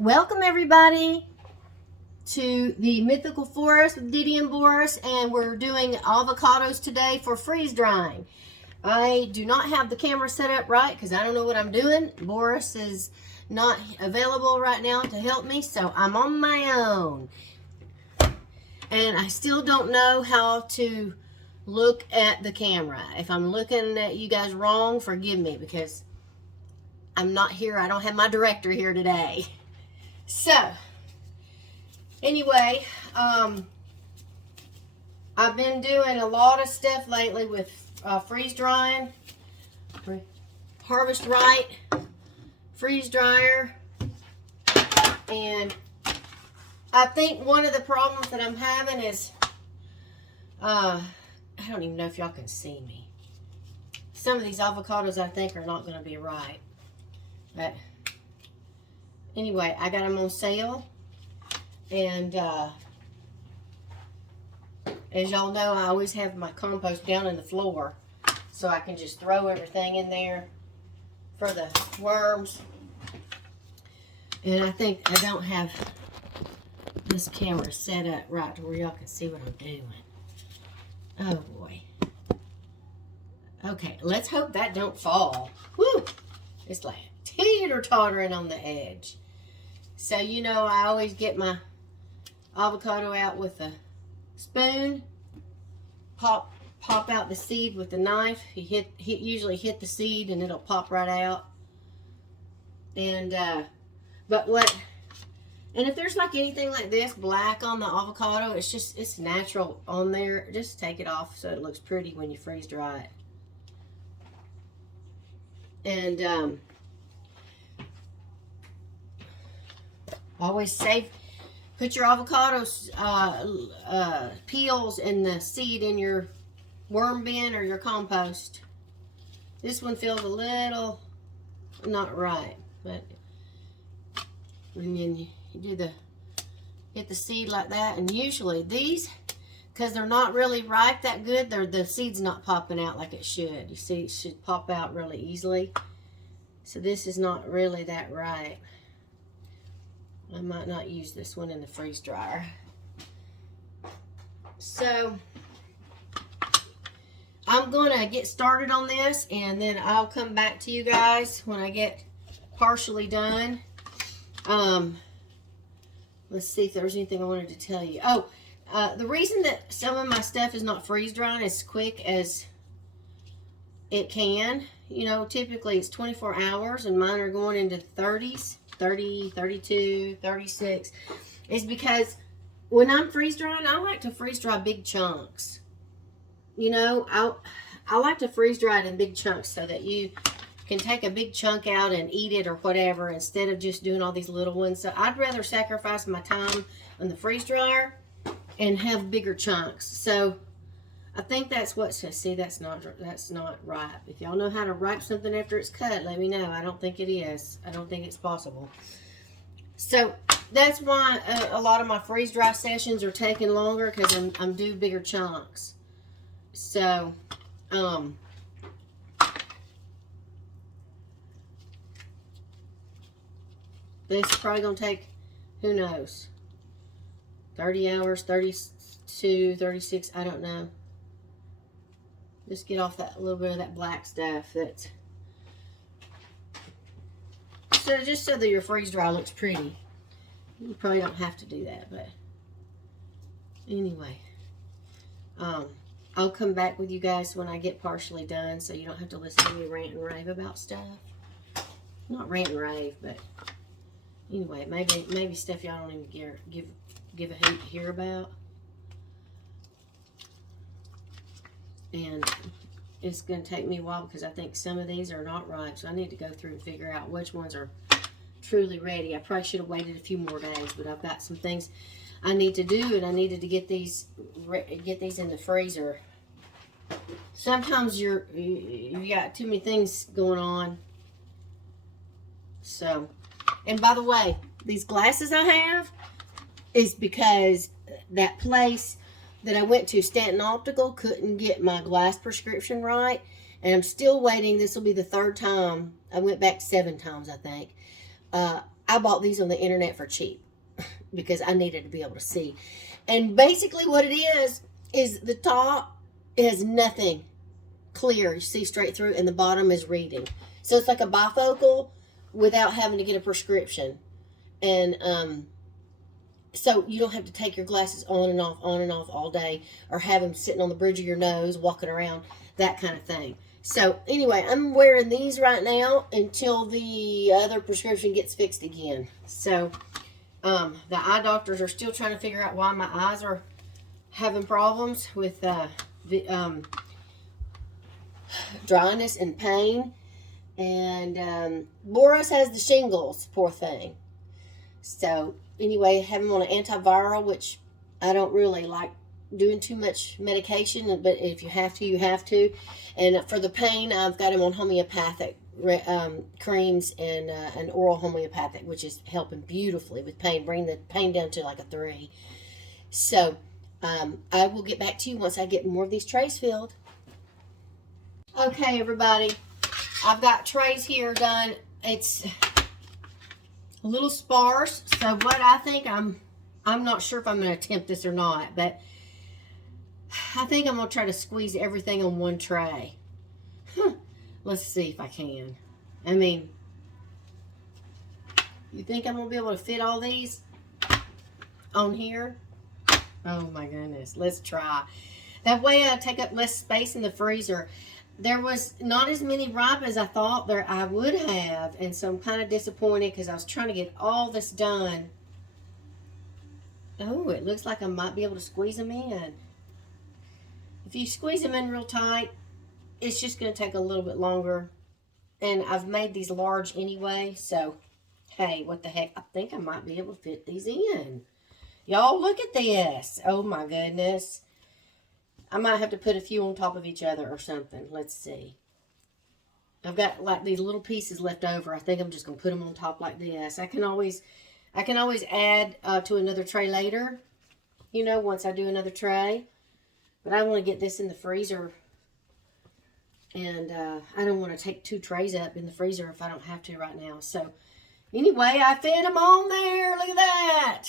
Welcome everybody to the Mythical Forest with Didi and Boris, and we're doing avocados today for freeze drying. I do not have the camera set up right because I don't know what I'm doing. Boris is not available right now to help me, so I'm on my own. And I still don't know how to look at the camera. If I'm looking at you guys wrong, forgive me because I'm not here. I don't have my director here today. So, anyway, I've been doing a lot of stuff lately with freeze drying, harvestright, freeze dryer, and I think one of the problems that I'm having is, I don't even know if y'all can see me. Some of these avocados I think are not going to be right, but anyway, I got them on sale, and as y'all know, I always have my compost down in the floor, so I can just throw everything in there for the worms. And I think I don't have this camera set up right to where y'all can see what I'm doing. Oh boy. Okay, let's hope that don't fall. Woo! It's like teeter-tottering on the edge. So, you know, I always get my avocado out with a spoon, pop out the seed with the knife. Usually hit the seed and it'll pop right out. And, and if there's like anything like this, black on the avocado, it's natural on there. Just take it off so it looks pretty when you freeze dry it. And, always put your avocados peels and the seed in your worm bin or your compost. This one feels a little not right, but and then you hit the seed like that, and usually these, because they're not really ripe that good, the seed's not popping out like it should. You see, it should pop out really easily. So this is not really that ripe. I might not use this one in the freeze dryer. So I'm gonna get started on this, and then I'll come back to you guys when I get partially done. Let's see if there's anything I wanted to tell you. Oh, the reason that some of my stuff is not freeze drying as quick as it can, you know, typically it's 24 hours and mine are going into 30s. 30, 32, 36, is because when I'm freeze drying, I like to freeze dry big chunks. You know, I like to freeze dry it in big chunks so that you can take a big chunk out and eat it or whatever instead of just doing all these little ones. So I'd rather sacrifice my time on the freeze dryer and have bigger chunks. So I think that's what, see, that's not ripe. If y'all know how to ripe something after it's cut, let me know. I don't think it is. I don't think it's possible. So that's why a lot of my freeze dry sessions are taking longer, because I'm doing bigger chunks. So, this is probably going to take, who knows, 30 hours, 32, 36, I don't know. Just get off that little bit of that black stuff. That's just so that your freeze dry looks pretty. You probably don't have to do that, but anyway, I'll come back with you guys when I get partially done, so you don't have to listen to me rant and rave about stuff. Not rant and rave, but anyway, maybe stuff y'all don't even give a hoot to hear about. And it's going to take me a while because I think some of these are not ripe. So I need to go through and figure out which ones are truly ready. I probably should have waited a few more days, but I've got some things I need to do, and I needed to get these in the freezer. Sometimes you got too many things going on. So, and by the way, these glasses I have is because that place that I went to, Stanton Optical, couldn't get my glass prescription right, and I'm still waiting. This will be the third time. I went back 7 times, I think. I bought these on the internet for cheap because I needed to be able to see. And basically what it is the top has nothing clear. You see straight through, and the bottom is reading. So it's like a bifocal without having to get a prescription. And so you don't have to take your glasses on and off all day, or have them sitting on the bridge of your nose, walking around, that kind of thing. So anyway, I'm wearing these right now until the other prescription gets fixed again. So the eye doctors are still trying to figure out why my eyes are having problems with dryness and pain. And Boris has the shingles, poor thing. So anyway, have him on an antiviral, which I don't really like doing too much medication, but if you have to, you have to. And for the pain, I've got him on homeopathic creams and an oral homeopathic, which is helping beautifully with pain, bring the pain down to like a 3. So I will get back to you once I get more of these trays filled. Okay, everybody, I've got trays here done. It's a little sparse, so what I think, I'm not sure if I'm going to attempt this or not, but I think I'm going to try to squeeze everything on one tray. Let's see if I can. I mean, you think I'm going to be able to fit all these on here? Oh my goodness, let's try. That way I take up less space in the freezer. There was not as many ripe as I thought there I would have, and so I'm kind of disappointed because I was trying to get all this done. Oh, it looks like I might be able to squeeze them in. If you squeeze them in real tight, it's just going to take a little bit longer. And I've made these large anyway, so hey, what the heck? I think I might be able to fit these in. Y'all, look at this. Oh my goodness. I might have to put a few on top of each other or something. Let's see. I've got like these little pieces left over. I think I'm just going to put them on top like this. I can always add to another tray later, you know, once I do another tray. But I want to get this in the freezer. And I don't want to take 2 trays up in the freezer if I don't have to right now. So anyway, I fit them on there. Look at that.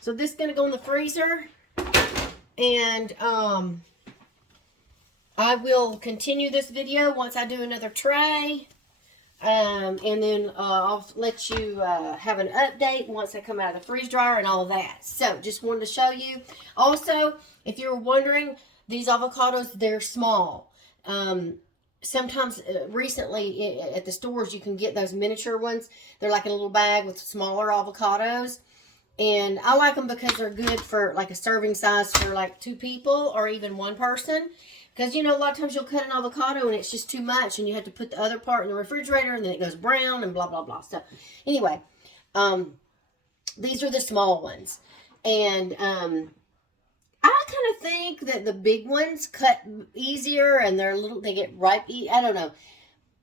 So this is going to go in the freezer. And I will continue this video once I do another tray. And then I'll let you have an update once I come out of the freeze dryer and all that. So just wanted to show you. Also, if you're wondering, these avocados, they're small. Sometimes recently at the stores you can get those miniature ones. They're like in a little bag with smaller avocados. And I like them because they're good for like a serving size for like 2 people or even 1 person. Because, you know, a lot of times you'll cut an avocado and it's just too much. And you have to put the other part in the refrigerator and then it goes brown and blah, blah, blah. So, anyway, these are the small ones. And I kind of think that the big ones cut easier and they get ripe. I don't know.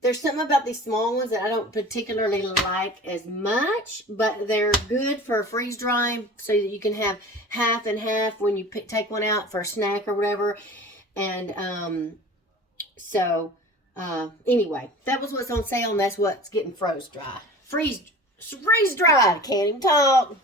There's something about these small ones that I don't particularly like as much, but they're good for freeze drying so that you can have half and half when you take one out for a snack or whatever. And anyway, that was what's on sale, and that's what's getting freeze dry. Freeze dry. Can't even talk.